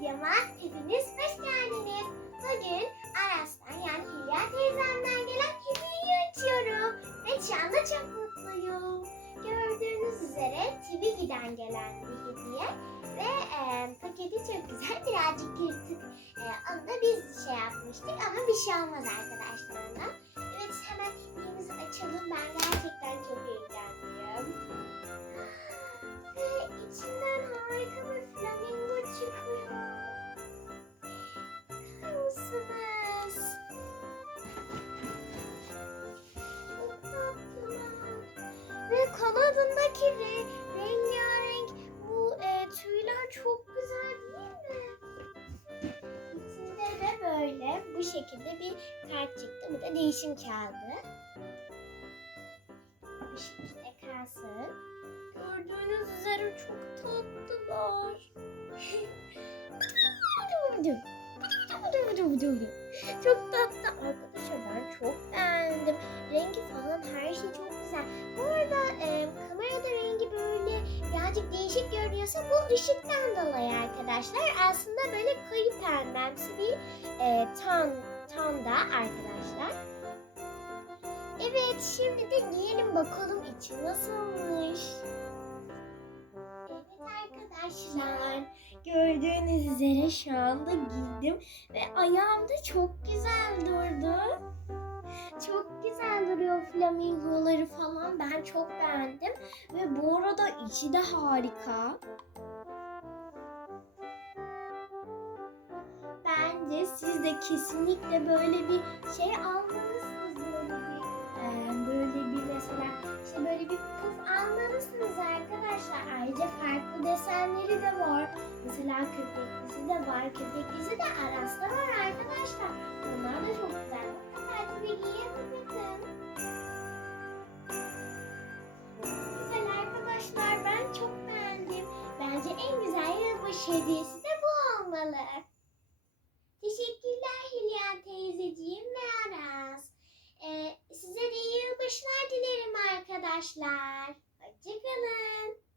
videoma hepiniz hoş geldiniz. Bugün Aras'tan yani Hülya teyzemden gelen hediyeyi açıyorum. Ve şu anda çok mutluyum. Gördüğünüz üzere Twigi'den gelen bir hediye. Ve e, paketi çok güzel birazcık yırtık. E, onu da biz şey yapmıştık ama bir şey olmaz arkadaşlar kanadındaki re rengarenk bu e, tüyler çok güzel değil mi? İçinde de böyle bu şekilde bir kart çıktı. Bu da değişim kağıdı. Bu şekilde kalsın. Gördüğünüz üzere çok tatlılar. çok tatlı arkadaşlar ben çok beğendim. Rengi falan her şey çok birazcık değişik görünüyorsa bu ışıktan dolayı arkadaşlar. Aslında böyle koyu pembemsi bir e, ton, tonda arkadaşlar. Evet şimdi de giyelim bakalım içi nasılmış. Evet arkadaşlar gördüğünüz üzere şu anda giydim ve ayağımda çok güzel durdu. Çok flamingoları falan ben çok beğendim ve bu arada içi de harika. Bence siz de kesinlikle böyle bir şey almalısınız böyle bir böyle bir mesela işte böyle bir puf almalısınız arkadaşlar. Ayrıca farklı desenleri de var. Mesela köpeklisi de var. Köpeklisi de Aras'ta var arkadaşlar. Onlar da çok arkadaşlar ben çok beğendim. Bence en güzel yılbaşı hediyesi de bu olmalı. Teşekkürler Hülya teyzeciğim ve Aras. Ee, size de iyi yılbaşılar dilerim arkadaşlar. Hoşçakalın.